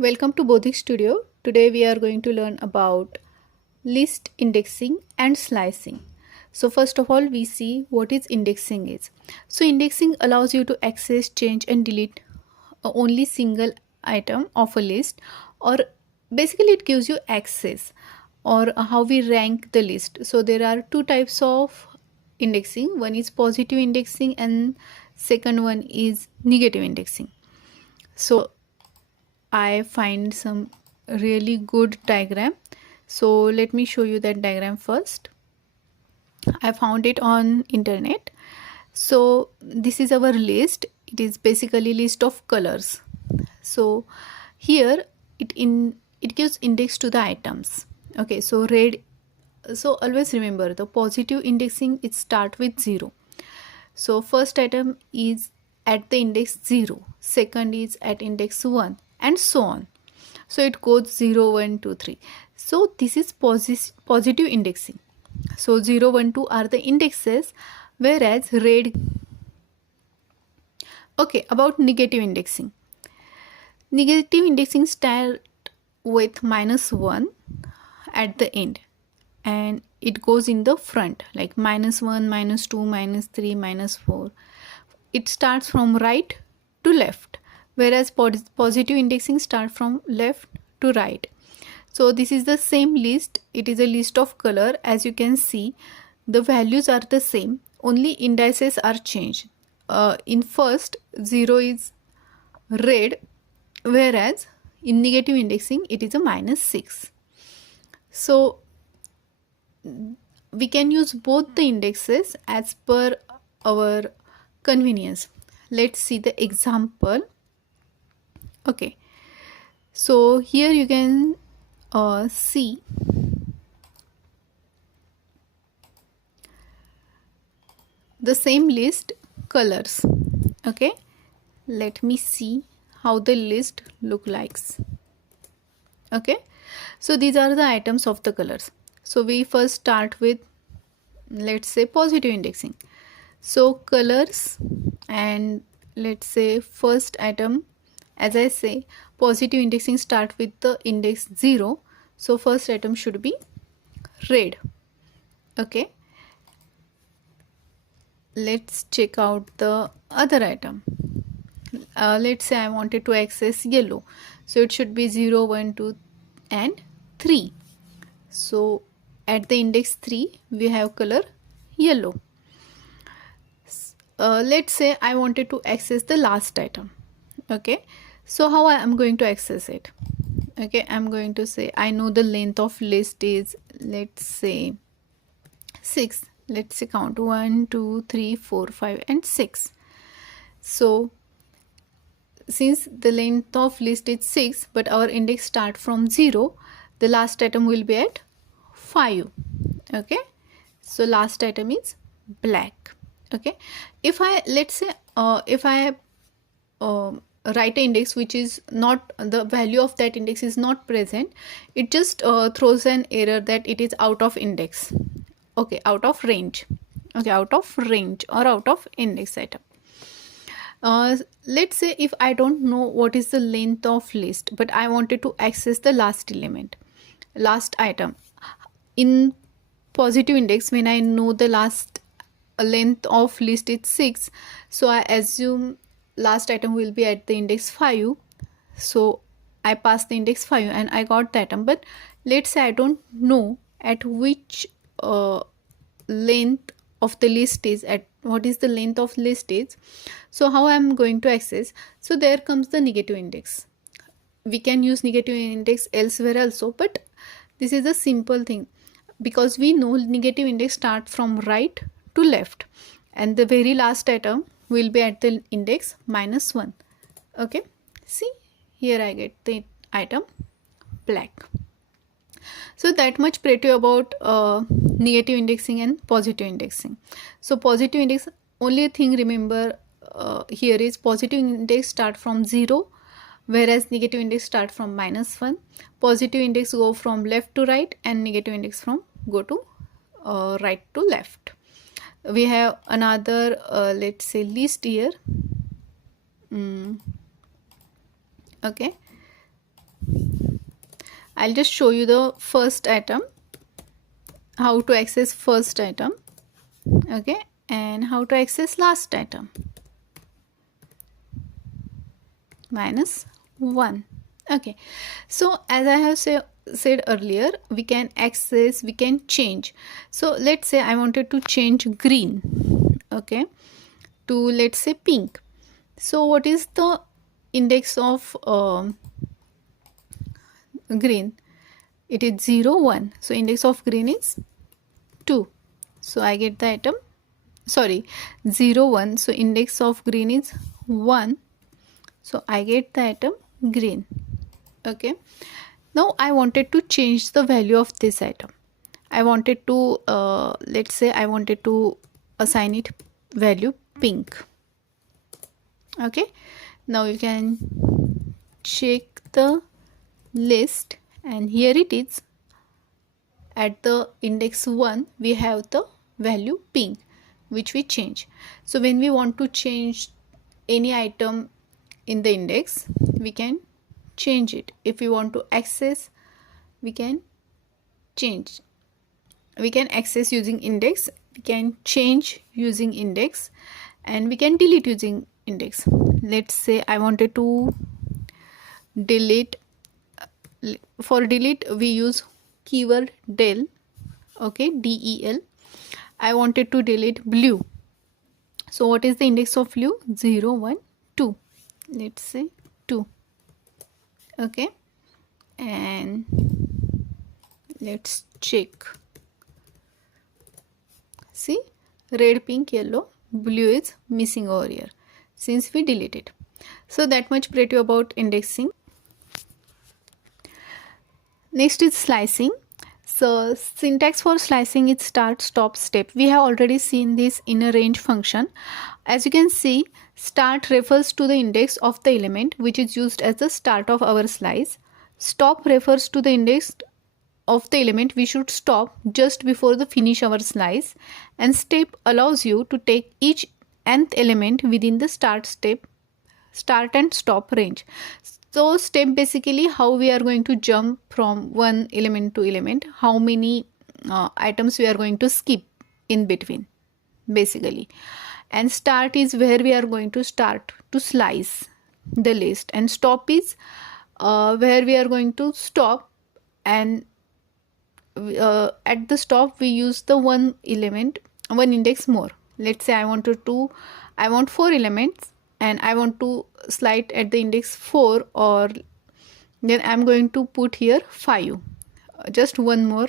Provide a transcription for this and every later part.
Welcome to Bodhix Studio. Today we are going to learn about list indexing and slicing. So first of all we see what is indexing is. So indexing allows you to access, change and delete only single item of a list, or basically it gives you access or how we rank the list. So there are two types of indexing. One is positive indexing and second one is negative indexing. So I find some really good diagram. So let me show you that diagram first. I found it on internet. So this is our list. It is basically list of colors. So here it gives index to the items. Okay, so red. So always remember the positive indexing, it start with 0. So first item is at the index 0, second is at index 1 and so on. So it goes 0, 1, 2, 3. So this is positive indexing. So 0, 1, 2 are the indexes, whereas red. Okay, about negative indexing. Negative indexing start with -1 at the end and it goes in the front like -1, -2, -3, -4. It starts from right to left, whereas positive indexing start from left to right. So this is the same list. It is a list of color. As you can see, the values are the same, only indices are changed. In first 0 is red, whereas in negative indexing it is a -6. So we can use both the indexes as per our convenience. Let's see the example. Okay, so here you can see the same list colors. Okay, let me see how the list look likes. Okay, so these are the items of the colors. So we first start with, let's say, positive indexing. So colors, and let's say first item, as I say, positive indexing start with the index 0. So first item should be red. Okay, let's check out the other item. Let's say I wanted to access yellow, so it should be 0, 1, 2 and 3. So at the index 3 we have color yellow. Let's say I wanted to access the last item. Okay, so how I am going to access it? Okay, I'm going to say I know the length of list is, let's say, 6. Let's say count 1, 2, 3, 4, 5 and 6. So since the length of list is 6 but our index start from 0, the last item will be at 5. Okay, so last item is black. Okay, if I, let's say, if I write an index which is not, the value of that index is not present, it just throws an error that it is out of index. Okay, out of range. Okay, out of range or out of index item. Let's say if I don't know what is the length of list but I wanted to access the last element, last item. In positive index, when I know the last length of list is 6, so I assume last item will be at the index 5. So I pass the index 5 and I got the item. But let's say I don't know at which length of the list is, at what is the length of list is. So how I am going to access? So there comes the negative index. We can use negative index elsewhere also, but this is a simple thing because we know negative index start from right to left and the very last item will be at the index -1. Okay, see here I get the item black. So that much pretty about negative indexing and positive indexing. So positive index, only thing remember here is positive index start from 0, whereas negative index start from -1. Positive index go from left to right and negative index from go to right to left. We have another let's say list here. Okay, I'll just show you the first item, how to access first item, okay, and how to access last item. -1. Okay, so as I have said earlier, we can access, we can change. So let's say I wanted to change green, okay, to let's say pink. So what is the index of green? It is 0, 1. So index of green is 2. So I get the item, sorry, 0, 1. So index of green is 1. So I get the item green. Okay, now I wanted to change the value of this item. I wanted to let's say I wanted to assign it value pink. Okay, now you can check the list, and here it is. At the index 1 we have the value pink, which we change. So when we want to change any item in the index, we can change it. If we want to access, we can change. We can access using index, we can change using index, and we can delete using index. Let's say I wanted to delete. For delete we use keyword del, okay, del. I wanted to delete blue. So what is the index of blue? 0, 1, 2. Let's say 2. Okay, and let's check. See, red, pink, yellow, blue is missing over here since we deleted. So that much pretty about indexing. Next is slicing. So syntax for slicing is start, stop, step. We have already seen this in a range function. As you can see, start refers to the index of the element which is used as the start of our slice. Stop refers to the index of the element we should stop just before the finish our slice, and step allows you to take each nth element within the start and stop range. So step basically how we are going to jump from one element to element, how many items we are going to skip in between basically. And start is where we are going to start to slice the list, and stop is where we are going to stop, and at the stop we use the one index more. Let's say I want 4 elements and I want to slide at the index 4, or then I'm going to put here 5. Just one more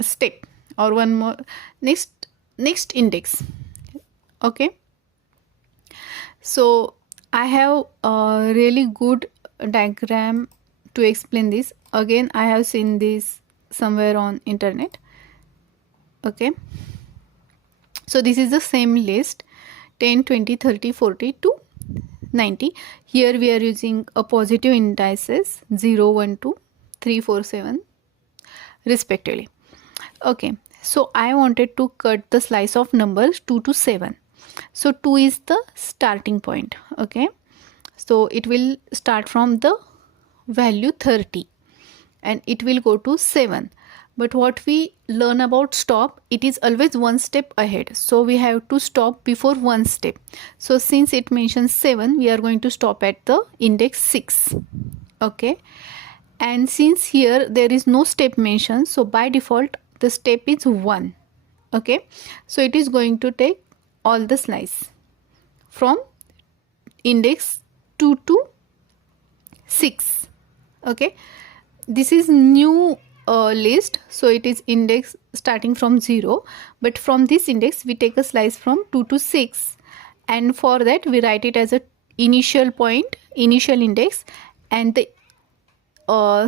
step or one more next index. Okay, so I have a really good diagram to explain this. Again, I have seen this somewhere on internet. Okay, so this is the same list 10, 20, 30, 40 to 90. Here we are using a positive indices 0, 1, 2, 3, 4, 7 respectively. Okay, so I wanted to cut the slice of numbers 2 to 7. So 2 is the starting point. Okay, so it will start from the value 30 and it will go to 7. But what we learn about stop, it is always one step ahead. So we have to stop before one step. So since it mentions 7, we are going to stop at the index 6. Okay, and since here there is no step mentioned, so by default the step is 1. Okay, so it is going to take all the slice from index 2 to 6. Okay, this is new list, so it is index starting from 0, but from this index we take a slice from 2 to 6, and for that we write it as a initial point, initial index, and the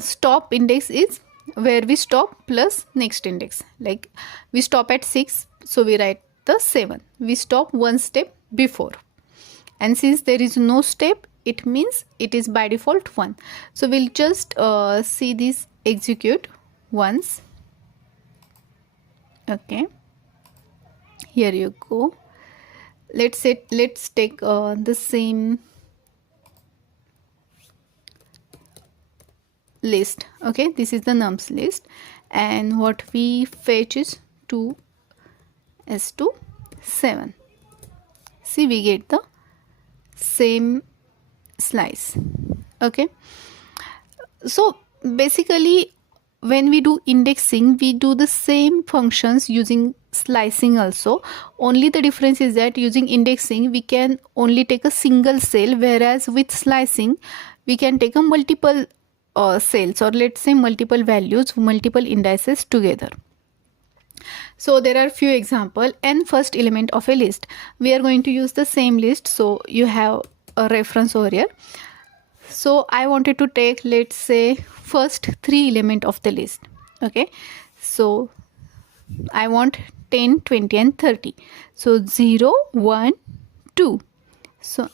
stop index is where we stop plus next index. Like we stop at 6, so we write the 7. We stop one step before, and since there is no step, it means it is by default 1. So we'll just see this execute once. Okay, here you go. Let's take the same list. Okay, this is the nums list, and what we fetch is 2 s2 7. See, we get the same slice. Okay, so basically when we do indexing, we do the same functions using slicing also. Only the difference is that using indexing we can only take a single cell, whereas with slicing we can take a multiple cells, or let's say multiple values, multiple indices together. So there are few examples. And first element of a list, we are going to use the same list, so you have a reference over here. So I wanted to take, let's say, first 3 element of the list. Okay, so I want 10, 20 and 30. So 0, 1, 2. So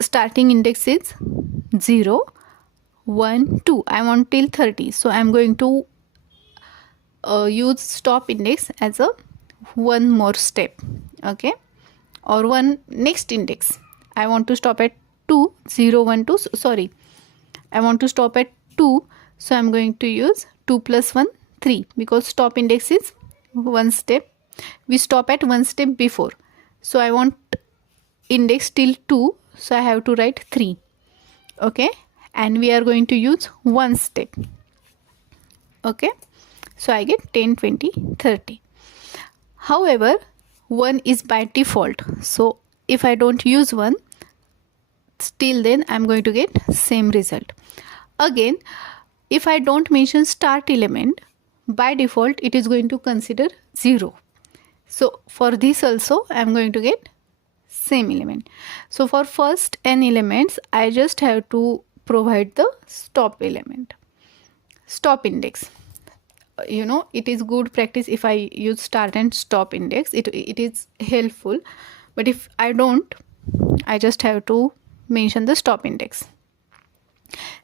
starting index is 0, 1, 2. I want till 30. So I'm going to use stop index as a one more step. Okay, or one next index. I want to stop at 2, 0, 1, 2. Sorry, I want to stop at 2. So I'm going to use 2 plus 1, 3, because stop index is one step. We stop at one step before. So I want index till 2. So I have to write 3. Okay, and we are going to use one step. Okay, so I get 10, 20, 30. However, 1 is by default. So if I don't use 1, still then I'm going to get same result. Again, if I don't mention start element, by default it is going to consider 0. So for this also I'm going to get same element. So for first n elements, I just have to provide the stop element, stop index. You know, it is good practice if I use start and stop index. It is helpful. But if I don't, I just have to mention the stop index.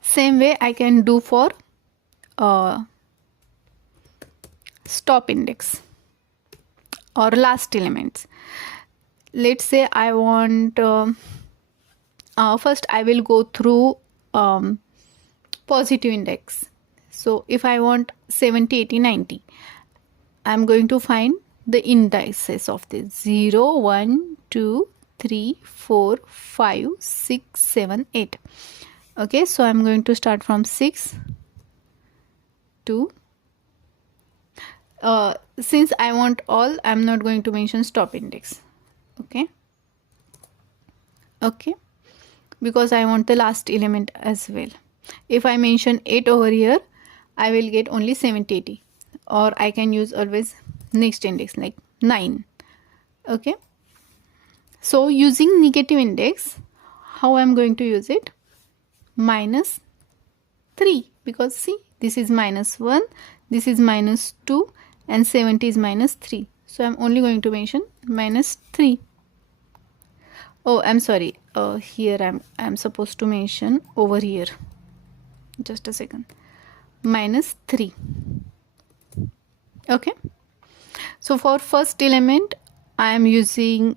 Same way I can do for stop index or last elements. Let's say I want first I will go through positive index. So if I want 70, 80, 90, I'm going to find the indices of this 0, 1, 2, 3, 4, 5, 6, 7, 8. Okay, so I'm going to start from 6 to since I want all, I'm not going to mention stop index. Okay, because I want the last element as well. If I mention 8 over here, I will get only 70, 80, or I can use always next index like 9. Okay, so using negative index, how I'm going to use it? Minus 3, because see, this is minus 1, this is minus 2, and 70 is minus 3. So I'm only going to mention minus 3. Oh, I'm sorry. Here I'm supposed to mention over here. Just a second. Minus 3. Okay. So for first element, I am using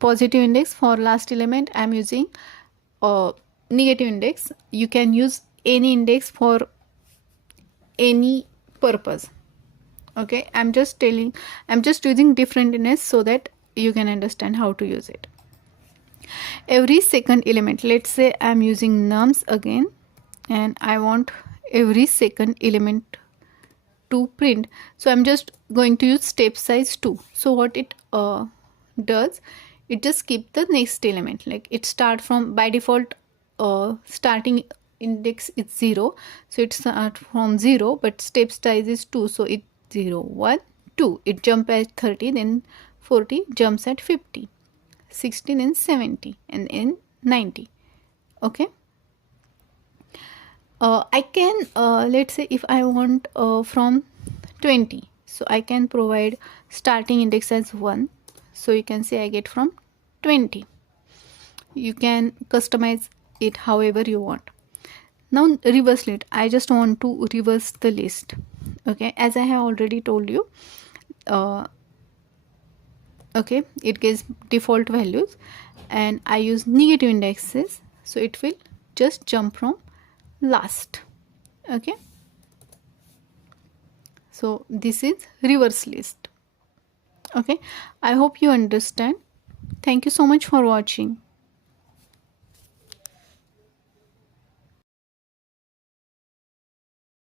positive index. For last element, I am using negative index. You can use any index for any purpose. Okay, I'm just using different index so that you can understand how to use it. Every second element, let's say I'm using nums again, and I want every second element to print. So I'm just going to use step size 2. So what it does, it just keep the next element, like it start from, by default starting index is 0, so it start from 0, but step size is 2, so it 0, 1, 2, it jump at 30, then 40, jumps at 50, 60, then 70, and then 90. Okay, I can let's say if I want from 20, so I can provide starting index as 1, so you can say I get from 20. You can customize it however you want. Now reverse it. I just want to reverse the list. Okay, as I have already told you, okay, it gives default values, and I use negative indexes, so it will just jump from last. Okay, so this is reverse list. Okay, I hope you understand. Thank you so much for watching.